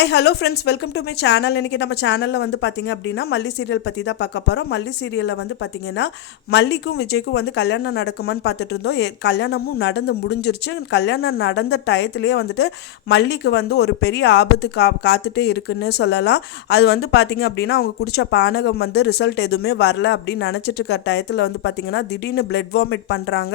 Hi hello friends welcome to my channel இன்றைக்கி நம்ம சேனலில் வந்து பார்த்தீங்க அப்படின்னா மல்லி சீரியல் பற்றி தான் பார்க்க போகிறோம் மல்லி சீரியலில் வந்து பார்த்தீங்கன்னா மல்லிக்கும் விஜய்க்கும் வந்து கல்யாணம் நடக்குமான்னு பார்த்துட்டு இருந்தோம். கல்யாணமும் நடந்து முடிஞ்சிருச்சு. கல்யாணம் நடந்த டயத்துலேயே வந்துட்டு மல்லிக்கு வந்து ஒரு பெரிய ஆபத்து கா காத்துட்டே இருக்குன்னு சொல்லலாம். அது வந்து பார்த்திங்க அப்படின்னா அவங்க குடித்த பானகம் வந்து ரிசல்ட் எதுவுமே வரல அப்படின்னு நினச்சிட்டு இருக்க டயத்தில் வந்து பார்த்தீங்கன்னா திடீர்னு பிளட் வாமிட் பண்ணுறாங்க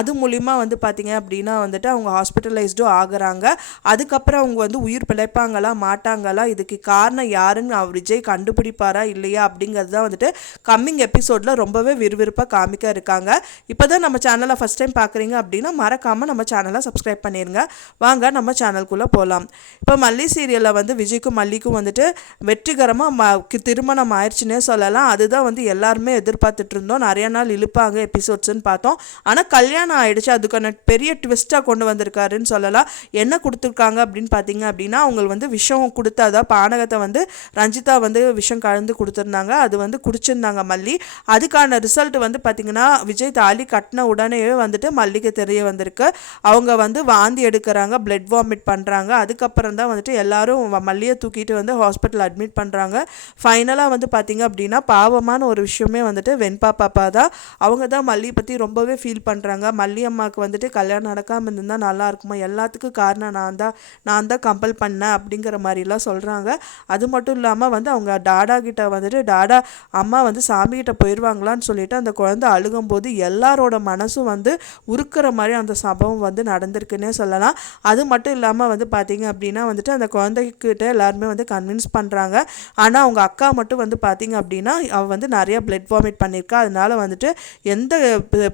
அது மூலிமா வந்து பார்த்திங்க அப்படின்னா வந்துட்டு அவங்க ஹாஸ்பிட்டலைஸ்டும் ஆகுறாங்க. அதுக்கப்புறம் அவங்க வந்து உயிர் பிழைப்பாங்களா மாட்டாங்களா? இதுக்கு காரணம் யாருன்னு அவர் விஜய் கண்டுபிடிப்பாரா இல்லையா அப்படிங்கிறது தான் வந்துட்டு கம்மிங் எபிசோடில் ரொம்பவே விறுவிறுப்பாக காமிக்க இருக்காங்க. இப்போ தான் நம்ம சேனலை ஃபஸ்ட் டைம் பார்க்குறீங்க அப்படின்னா மறக்காமல் நம்ம சேனலை சப்ஸ்கிரைப் பண்ணிடுங்க வாங்க நம்ம சேனல்குள்ளே போகலாம் இப்போ மல்லி சீரியலில் வந்து விஜய்க்கும் மல்லிக்கும் வந்துட்டு வெற்றிகரமாக ம திருமணம் ஆயிடுச்சுன்னே சொல்லலாம். அதுதான் வந்து எல்லாருமே எதிர்பார்த்துட்டு இருந்தோம். நிறைய நாள் இழுப்பாங்க எபிசோட்ஸ்ன்னு பார்த்தோம். ஆனால் கல்யாணம் ஆயிடுச்சு. அதுக்கான பெரிய ட்விஸ்ட்டாக கொண்டு வந்திருக்காருன்னு சொல்லலாம். என்ன கொடுத்துருக்காங்க அப்படின்னு பார்த்தீங்க அப்படின்னா அவங்க வந்து விஷம் கொடுத்தாதா பானகத்தை வந்து ரஞ்சிதா வந்து விஷம் கலந்து கொடுத்துருந்தாங்க. அது வந்து குடிச்சிருந்தாங்க மல்லி. அதுக்கான ரிசல்ட் வந்து பார்த்திங்கன்னா விஜய் தாலி கட்டின உடனே வந்துட்டு மல்லிக்கு தெரிய வந்திருக்கு. அவங்க வந்து வாந்தி எடுக்கிறாங்க பிளட் வாமிட் பண்ணுறாங்க அதுக்கப்புறம் தான் வந்துட்டு எல்லாரும் மல்லியை தூக்கிட்டு வந்து ஹாஸ்பிட்டல் அட்மிட் பண்ணுறாங்க ஃபைனலாக வந்து பார்த்தீங்க அப்படின்னா பாவமான ஒரு விஷயமே வந்துட்டு வெண்பா பாப்பா தான். அவங்க தான் மல்லியை பற்றி ரொம்பவே ஃபீல் பண்ணுறாங்க மல்லி அம்மாவுக்கு வந்துட்டு கல்யாணம் நடக்காமல் இருந்தால் நல்லா இருக்குமா? எல்லாத்துக்கும் காரணம் நான் தான். நான் தான் கம்பல் பண்ணேன் அப்படிங்கிற மாதிரிலாம் சொல்கிறாங்க அது மட்டும் இல்லாமல் வந்து அவங்க டாடா கிட்ட வந்துட்டு டாடா அம்மா வந்து சாமிகிட்ட போயிடுவாங்களான்னு சொல்லிட்டு அந்த குழந்தை அழுகும்போது எல்லாரோட மனசும் வந்து உருக்குற மாதிரி அந்த சம்பவம் வந்து நடந்திருக்குன்னே சொல்லலாம். அது மட்டும் இல்லாமல் வந்து பார்த்தீங்க அப்படின்னா வந்துட்டு அந்த குழந்தைகிட்ட எல்லாருமே வந்து கன்வின்ஸ் பண்ணுறாங்க ஆனால் அவங்க அக்கா மட்டும் வந்து பார்த்தீங்க அப்படின்னா அவள் வந்து நிறைய பிளட் வாமிட் பண்ணியிருக்கா அதனால வந்துட்டு எந்த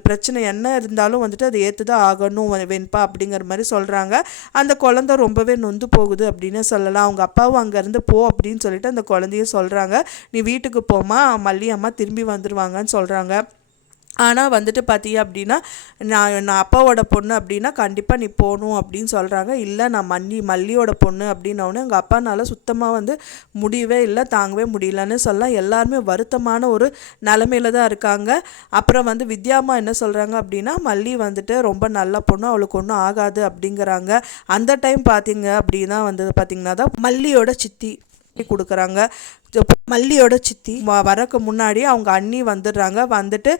பிரச்சனை என்ன இருந்தாலும் வந்துட்டு அதை ஏற்று தான் ஆகணும் வெ- வெண்பா அப்படிங்கிற மாதிரி சொல்கிறாங்க அந்த குழந்தை ரொம்பவே நொந்து போகுது அப்படின்னு சொல்லலாம். அவங்க அப்பாவும் அங்கேருந்து போ அப்படின்னு சொல்லிட்டு அந்த குழந்தைய சொல்கிறாங்க நீ வீட்டுக்கு போமா மல்லி அம்மா திரும்பி வந்துடுவாங்கன்னு சொல்கிறாங்க ஆனால் வந்துட்டு பார்த்தீங்க அப்படின்னா நான் நான் அப்பாவோட பொண்ணு அப்படின்னா கண்டிப்பாக நீ போகணும் அப்படின்னு சொல்கிறாங்க இல்லை நான் மல்லி மல்லியோட பொண்ணு அப்படின்னோடனே எங்கள் அப்பானால சுத்தமாக வந்து முடியவே இல்லை தாங்கவே முடியலன்னு சொல்லலாம் எல்லாருமே வருத்தமான ஒரு நிலமையில தான் இருக்காங்க. அப்புறம் வந்து வித்யாமா என்ன சொல்கிறாங்க அப்படின்னா மல்லி வந்துட்டு ரொம்ப நல்ல பொண்ணு அவளுக்கு ஒன்றும் ஆகாது அப்படிங்கிறாங்க. அந்த டைம் பார்த்தீங்க அப்படின்னா வந்து பார்த்தீங்கன்னா தான் மல்லியோட சித்தி கொடுக்குறாங்க. மல்லியோட சித்தி வரக்கு முன்னாடி அவங்க அண்ணி வந்துடுறாங்க. வந்துட்டு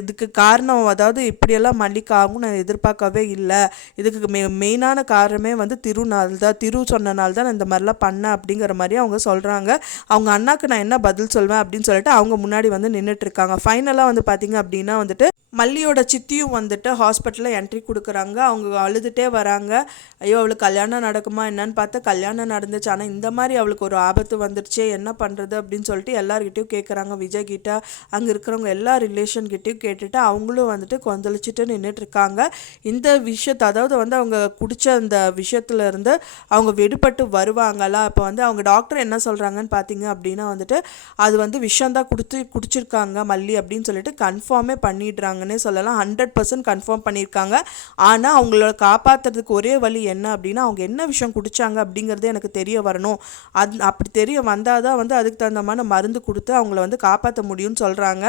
இதுக்கு காரணம் அதாவது இப்படியெல்லாம் மல்லிக்கு ஆகும் நான் எதிர்பார்க்கவே இல்லை. இதுக்கு மெ மெயினான காரணமே வந்து திருநாள் தான். திரு சொன்னனால தான் நான் இந்த மாதிரிலாம் பண்ணேன் அப்படிங்கிற மாதிரி அவங்க சொல்கிறாங்க அவங்க அண்ணாக்கு நான் என்ன பதில் சொல்வேன் அப்படின்னு சொல்லிட்டு அவங்க முன்னாடி வந்து நின்றுட்டுருக்காங்க ஃபைனலாக வந்து பார்த்திங்க அப்படின்னா வந்துட்டு மல்லியோட சித்தியும் வந்துட்டு ஹாஸ்பிட்டலில் என்ட்ரி கொடுக்குறாங்க. அவங்க அழுதுகிட்டே வராங்க. ஐயோ அவளுக்கு கல்யாணம் நடக்குமா என்னன்னு பார்த்தா கல்யாணம் நடந்துச்சு. ஆனால் இந்த மாதிரி அவளுக்கு ஒரு ஆபத்து வந்துடுச்சே என்ன பண்ணுறது அப்படின்னு சொல்லிட்டு எல்லார்கிட்டையும் கேட்குறாங்க விஜய் கிட்ட அங்கே இருக்கிறவங்க எல்லா ரிலேஷன்கிட்டையும் கேட்டுட்டு அவங்களும் வந்துட்டு கொந்தளிச்சுட்டு நின்றுட்டு இருக்காங்க. இந்த விஷயத்தை அதாவது வந்து அவங்க குடிச்ச அந்த விஷயத்துலேருந்து அவங்க விடுபட்டு வருவாங்களா? இப்போ வந்து அவங்க டாக்டர் என்ன சொல்கிறாங்கன்னு பார்த்தீங்க அப்படின்னா வந்துட்டு அது வந்து விஷம் தான் கொடுத்து குடிச்சிருக்காங்க மல்லி அப்படின்னு சொல்லிட்டு கன்ஃபார்மே பண்ணிடுறாங்கன்னே சொல்லலாம். ஹண்ட்ரட் பர்சன்ட் கன்ஃபார்ம் பண்ணியிருக்காங்க. ஆனால் அவங்கள காப்பாற்றுறதுக்கு ஒரே வழி என்ன அப்படின்னா அவங்க என்ன விஷயம் குடித்தாங்க அப்படிங்கிறது எனக்கு தெரிய வரணும். அது அப்படி தெரிய வந்தால் தான் வந்து அதுக்கு தகுந்த மாதிரி மருந்து கொடுத்து அவங்கள வந்து காப்பாற்ற முடியும்னு சொல்கிறாங்க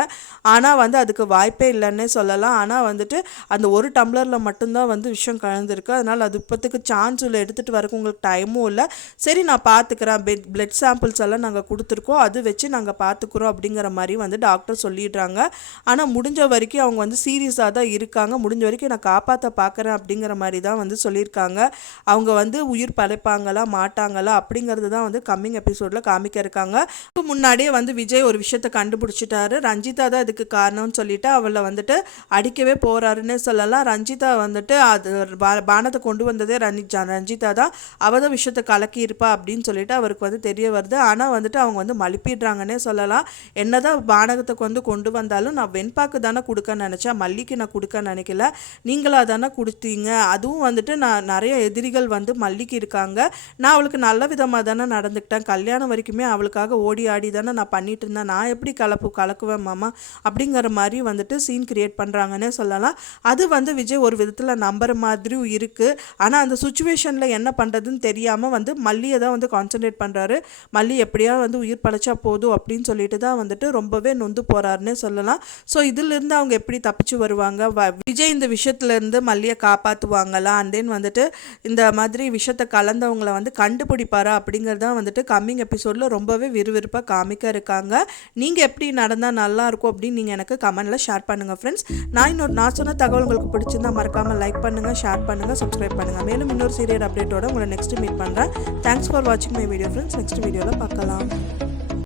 ஆனால் வந்து அதுக்கு வாய்ப்பே இல்லைன்னே சொல்லலாம். ஆனால் வந்துட்டு அந்த ஒரு டம்ளரில் மட்டும்தான் வந்து விஷயம் கலந்துருக்கு. அதனால் அது இப்போத்துக்கு சான்ஸ் இல்லை எடுத்துகிட்டு வரக்கு உங்களுக்கு டைமும் இல்லை. சரி நான் பார்த்துக்கிறேன் பெட் பிளட் சாம்பிள்ஸ் எல்லாம் நாங்கள் கொடுத்துருக்கோம். அது வச்சு நாங்கள் பார்த்துக்குறோம் அப்படிங்கிற மாதிரி வந்து டாக்டர் சொல்லிடுறாங்க. ஆனால் முடிஞ்ச வரைக்கும் அவங்க வந்து சீரியஸாக தான் இருக்காங்க. முடிஞ்ச வரைக்கும் நான் காப்பாற்ற பார்க்குறேன் அப்படிங்கிற மாதிரி தான் வந்து சொல்லியிருக்காங்க. அவங்க வந்து உயிர் பழைப்பாங்களா மாட்டாங்களா அப்படிங்கிறது தான் வந்து கம்மிங் எபிசோடில் காமிக்க இருக்காங்க. இப்போ முன்னாடியே வந்து விஜய் ஒரு விஷயத்த கண்டுபிடிச்சிட்டாரு. ரஞ்சிதா தான் இதுக்கு காரணம்னு சொல்லிட்டு அவளை வந்துட்டு அடிக்கவே போறாருன்னு சொல்லலாம். ரஞ்சிதா வந்துட்டு அது பா- பானத்தை கொண்டு வந்ததே ரஞ்சி ரஞ்சிதா தான். அவ தான் விஷயத்தை கலக்கியிருப்பா அப்படின்னு சொல்லிட்டு அவருக்கு வந்து தெரிய வருது. ஆனால் வந்துட்டு அவங்க வந்து மழுப்பிடுறாங்கன்னே சொல்லலாம். என்னதான் பானகத்தை வந்து கொண்டு வந்தாலும் நான் வெண்பாக்கு தானே கொடுக்க நினச்சேன். மல்லிக்கு நான் கொடுக்க நினைக்கல. நீங்களாக தானே கொடுத்தீங்க. அதுவும் வந்துட்டு நான் நிறைய எதிரிகள் வந்து மல்லிக்கு இருக்காங்க. நான் அவளுக்கு நல்ல விதமாக தானே நடந்துக்கிட்டேன். கல்யாணம் வரைக்குமே அவளுக்காக அதுக்காக ஓடி ஆடி தானே நான் பண்ணிட்டு இருந்தேன். நான் எப்படி கலப்பு கலக்குவேன் மாமா? அப்படிங்கிற மாதிரி வந்துட்டு சீன் கிரியேட் பண்ணுறாங்கன்னே சொல்லலாம். அது வந்து விஜய் ஒரு விதத்தில் நம்புற மாதிரியும் இருக்குது ஆனால் அந்த சுச்சுவேஷனில் என்ன பண்ணுறதுன்னு தெரியாமல் வந்து மல்லியை தான் வந்து கான்சென்ட்ரேட் பண்ணுறாரு மல்லி எப்படியா வந்து உயிர் பழைச்சா போதும் அப்படின்னு சொல்லிட்டு தான் வந்துட்டு ரொம்பவே நொந்து போகிறாருன்னே சொல்லலாம். ஸோ இதிலிருந்து அவங்க எப்படி தப்பிச்சு வருவாங்க? வ- விஜய் இந்த விஷயத்துலேருந்து மல்லியை காப்பாற்றுவாங்களா அண்ட் தென் வந்துட்டு இந்த மாதிரி விஷயத்தை கலந்தவங்கள வந்து கண்டுபிடிப்பாரா? அப்படிங்கிறது தான் வந்துட்டு கம்மிங் எபிசோடில் ரொம்பவே விறுவிறுப்பாக காமிக்க இருக்காங்க. நீங்கள் எப்படி நடந்தால் நல்லா இருக்கும் அப்படின்னு நீங்கள் எனக்கு கமெண்ட்டில் ஷேர் பண்ணுங்கள் ஃப்ரெண்ட்ஸ் நான் இன்னொரு நான் சொன்ன தகவல் உங்களுக்கு பிடிச்சிருந்தா மறக்காமல் லைக் பண்ணுங்கள் ஷேர் பண்ணுங்கள் சப்ஸ்கிரைப் பண்ணுங்கள் மேலும் இன்னொரு சீரியல் அப்டேட்டோட உங்களை நெக்ஸ்ட் மீட் பண்ணுறேன் தேங்க்ஸ் ஃபார் வாட்சிங் மை வீடியோ ஃப்ரெண்ட்ஸ் நெக்ஸ்ட் வீடியோவில் பார்க்கலாம்.